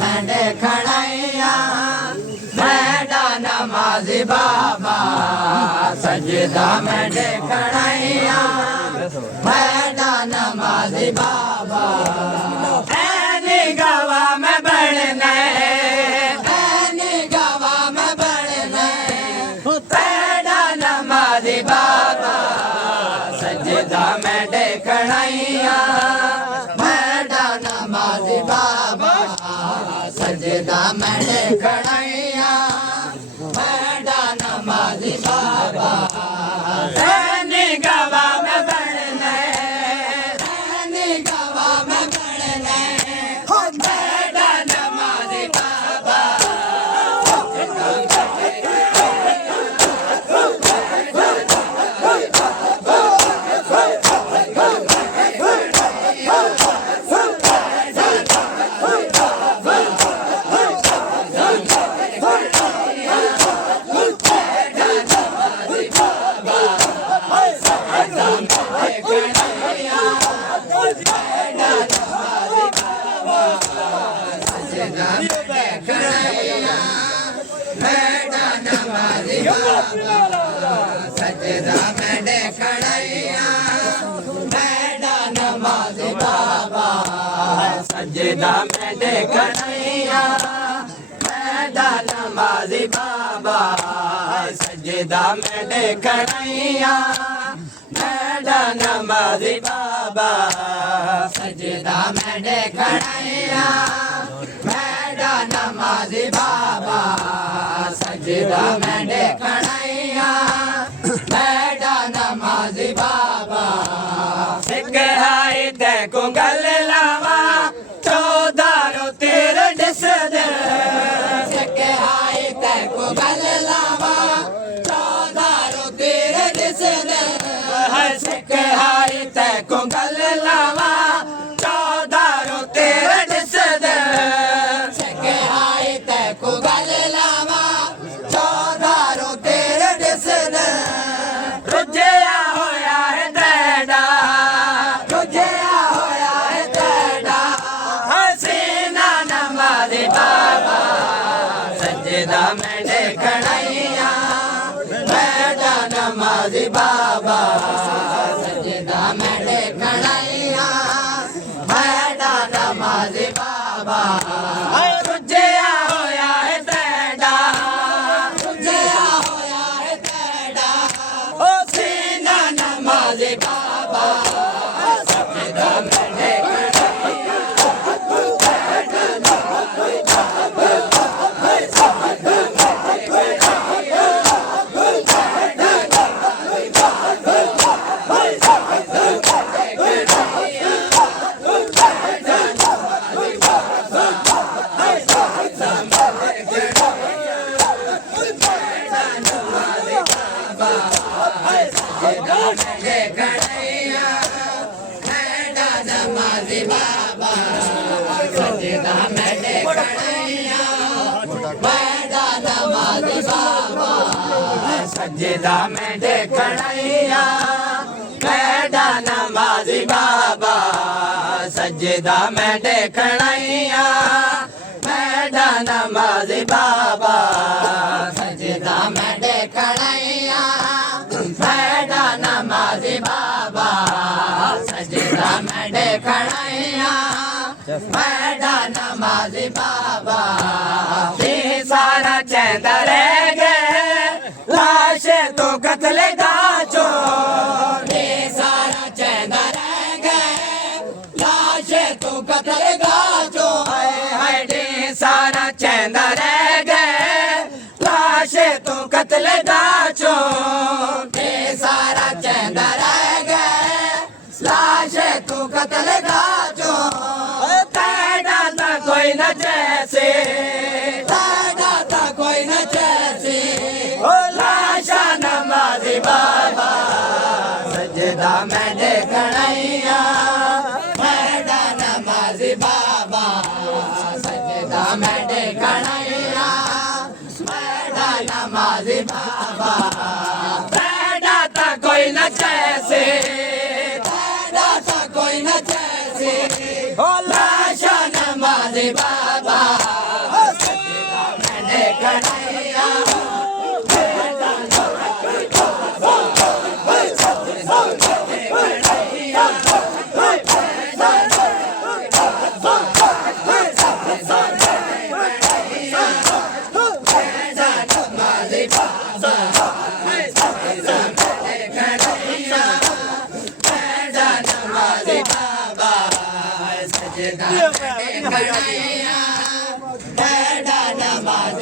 मैं देखणैया मैडा नमाजी बाबा सजदा मैं देखणैया मैडा नमाजी बाबा ऐनी गवा में बढ़ने ऐनी गवा में बढ़ने मैडा नमाजी बाबा सजदा मैं देखणैया मैडा नमाजी बाबा सजदा मैं देखणैया मैडा नमाजी बाबा ऐनी गवा में बढ़ने ऐनी गवा में बढ़ने मैडा नमाजी बाबा मैडा नमाजी बाबा सजदा मैं देखणैया मैडा नमाजी बाबा सजदा मैं देखणैया मैडा नमाजी बाबा सजदा मैं देखणैया मैडा नमाजी बाबा सजदा मैं देखणैया मैडा नमाजी बाबा सजदा मैं देखणैया मैडा नमाजी बाबा सिखाई ते कुंगल लावा 14 तेरे दिस दे सिखाई ते कुंगल लावा 14 तेरे दिस दे सिखाई ते कुंगल लावा 14 तेरे दिस दे सिखाई ते कुंगल लावा 14 तेरे दिस दे रुझिया होया है तेरा रुझिया होया है तेरा हसीना नमाजी बाबा सजदा मैं देखणैया मैडा नमाजी बाबा सजदा मैं देखणैया मैडा नमाजी बाबा रुझिया होया है तेरा रुझिया होया है तेरा ओ सीना नमाजी बाबा सजदा मैं देखणैया देखणैया मैडा नमाजी बाबा सजदा मैं देखणैया मैडा नमाजी बाबा सजदा मैं देखणैया मैडा नमाजी बाबा सजदा मैं देखणैया मैडा नमाजी बाबा सजदा मैं देखणैया मैडा नमाजी बाबा सजदा मैं देखणैया मैडा नमाजी बाबा सारा चैंद रह गए लाश तो कत्ल गाचो सारा चैंद रह गए लाश तो कत्ल गाचो हाय सारा चैंद रह गए लाश तो कत्ल गाचो सारा चैंद रह गए लाश तो कत्ल गाचो तेरा था कोई न जैसे तेरा था कोई न जैसे ओ लाशा नमाजी बाबा सजदा मैं देखणैया मैडा नमाजी बाबा सजदा मैं देखणैया मैडा नमाजी बाबा तेरा था कोई न जैसे तेरा था कोई न जैसे ओ लाशा नमाजी बाबा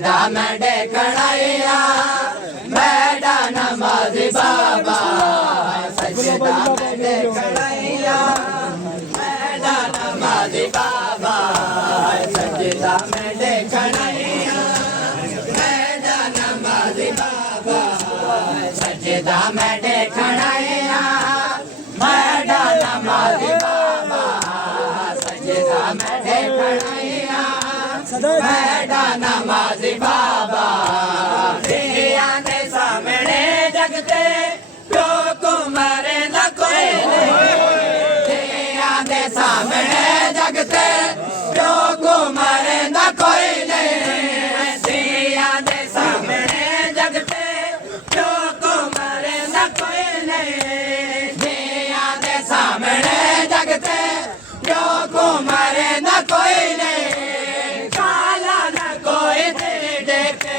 सजदा मैं देखणैया मैडा नमाज़ी बाबा सजदा मैं देखणैया मैडा नमाज़ी बाबा सजदा मैं देखणैया मैडा नमाज़ी बाबा सजदा मैं देखणैया मैडा नमाज़ी बाबा सजदा मैं देखणैया मैडा नमाज़ी बाबा दिया दे सामने जगते प्यो को मरे न कोई दिया दे सामने जगते प्यो को मरे न कोई नहीं दिया दे सामने जगते प्यो को मरे न कोई नहीं दिया दे सामने जगते प्यो को मरे न कोई नहीं चाला न कोई देखे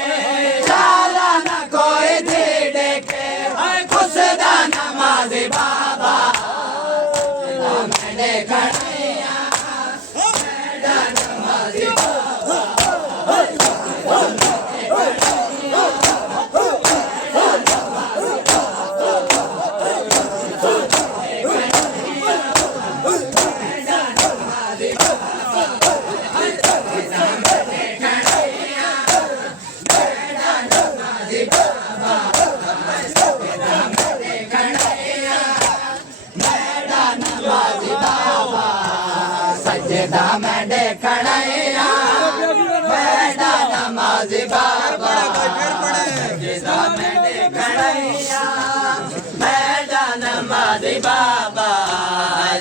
चाला न कोई देखे खुशदा नमाज़ी बाबा मैंने खड़ैया मैडा नमाज़ी बाबा सजदा मैं देखणैया मैडा नमाज़ी बाबा सजदा मैं देखणैया मैडा नमाज़ी बाबा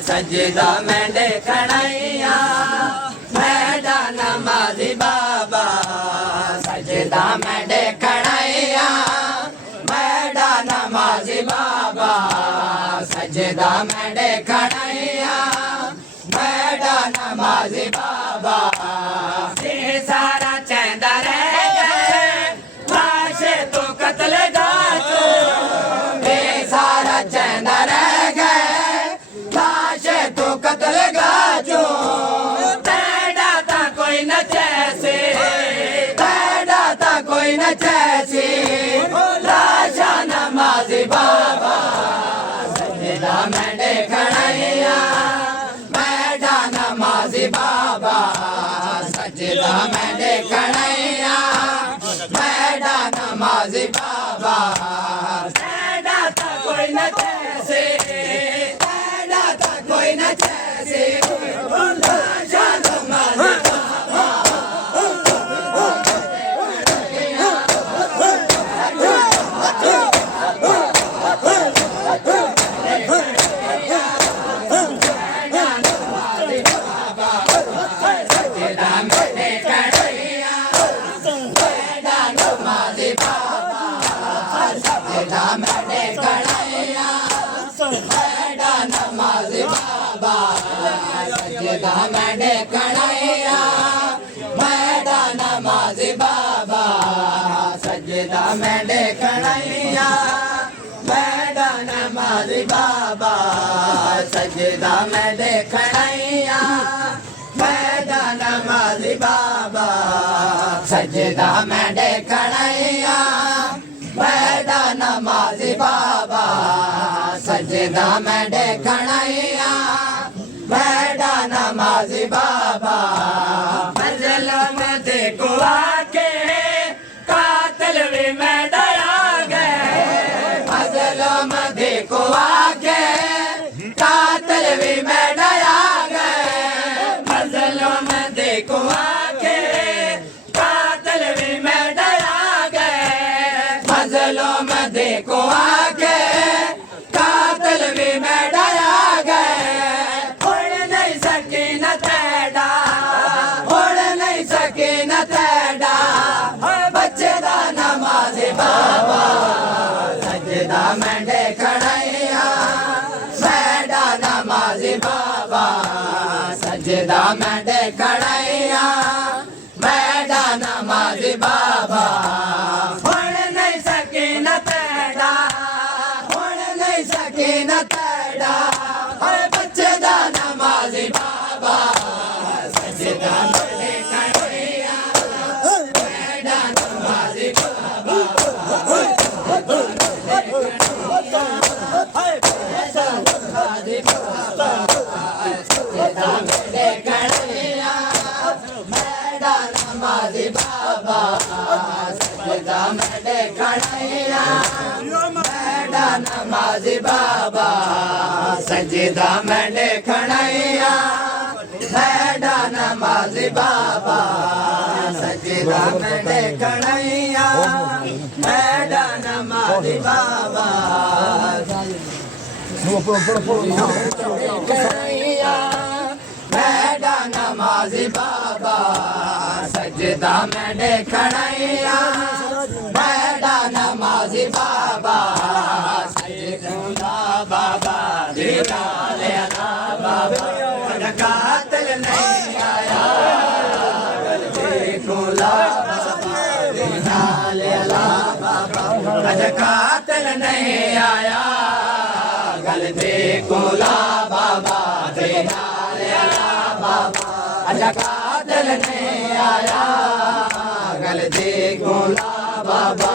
सजदा मैं देखणैया मैडा नमाज़ी बाबा सजदा मैं देखणैया मैडा नमाज़ी बाबा सजदा मैं देखणैया मैडा नमाज़ी बाबा सारा चैंदा रह गए लाशे तो कत्ल गाचो सारा चैंदा रह गए लाशे तो कत्ल गाचो तेड़ा ता कोई न जैसे तेड़ा ता कोई न जैसे लाशा नमाज़ी बाबा सजदा मैं देखणैया मैडा नमाज़ी बाबा सजदा मैं देखणैया मैडा नमाज़ी बाबा तेड़ा ता कोई न जैसे तेड़ा ता कोई न जैसे लाशा नमाज़ी सजदा मैं देखणैया मैडा नमाज़ी बाबा सजदा मैं देखणैया मैडा नमाज़ी बाबा सजदा मैं देखणैया मैडा नमाज़ी बाबा सजदा मैं देखणैया मैडा नमाज़ी बाबा सजदा मैं देखणैया मैडा नमाज़ी बाबा सजदा मैं देखणैया मैडा नमाज़ी बाबा मजलम देखो आके कातिल भी मैं डरा गए मजलम देखो आके कातिल भी मैं डरा गए मजलम देखो आके कातिल भी मैं डरा गए मजलम देखो आके कातिल भी मैं डरा गए उड़ नहीं सकी न तेड़ा उड़ नहीं सकी न तेड़ा बच्चे दा नमाज़ी बाबा सजदा मैं देखणैया मैडा नमाज़ी बाबा सजदा मैं देखणैया मैडा नमाज़ी बाबा उड़ नहीं सकी न तेड़ा उड़ नहीं सकी न तेड़ा बच्चे दा नमाज़ी बाबा सजदा मैं देखणैया मैडा सजदा मेरे कन्हैया मेरा नमाजी बाबा सजदा मेरे कन्हैया मेरा नमाजी बाबा सजदा मेरे कन्हैया मेरा नमाजी बाबा सजदा मेरे कन्हैया मेरा नमाजी बाबा कन्हैया मेरा नमाजी बाबा सजदा मेरे कन्हैया मेरा नमाजी बाबा सजदा बाबा दीना लेना बाबा कातिल नहीं आया देखोला दीना लेला बाबा अज कातिल नहीं आया गल देखोला बाबा दीना लेला बाबा अज कातिल नहीं आया गल देखोला बाबा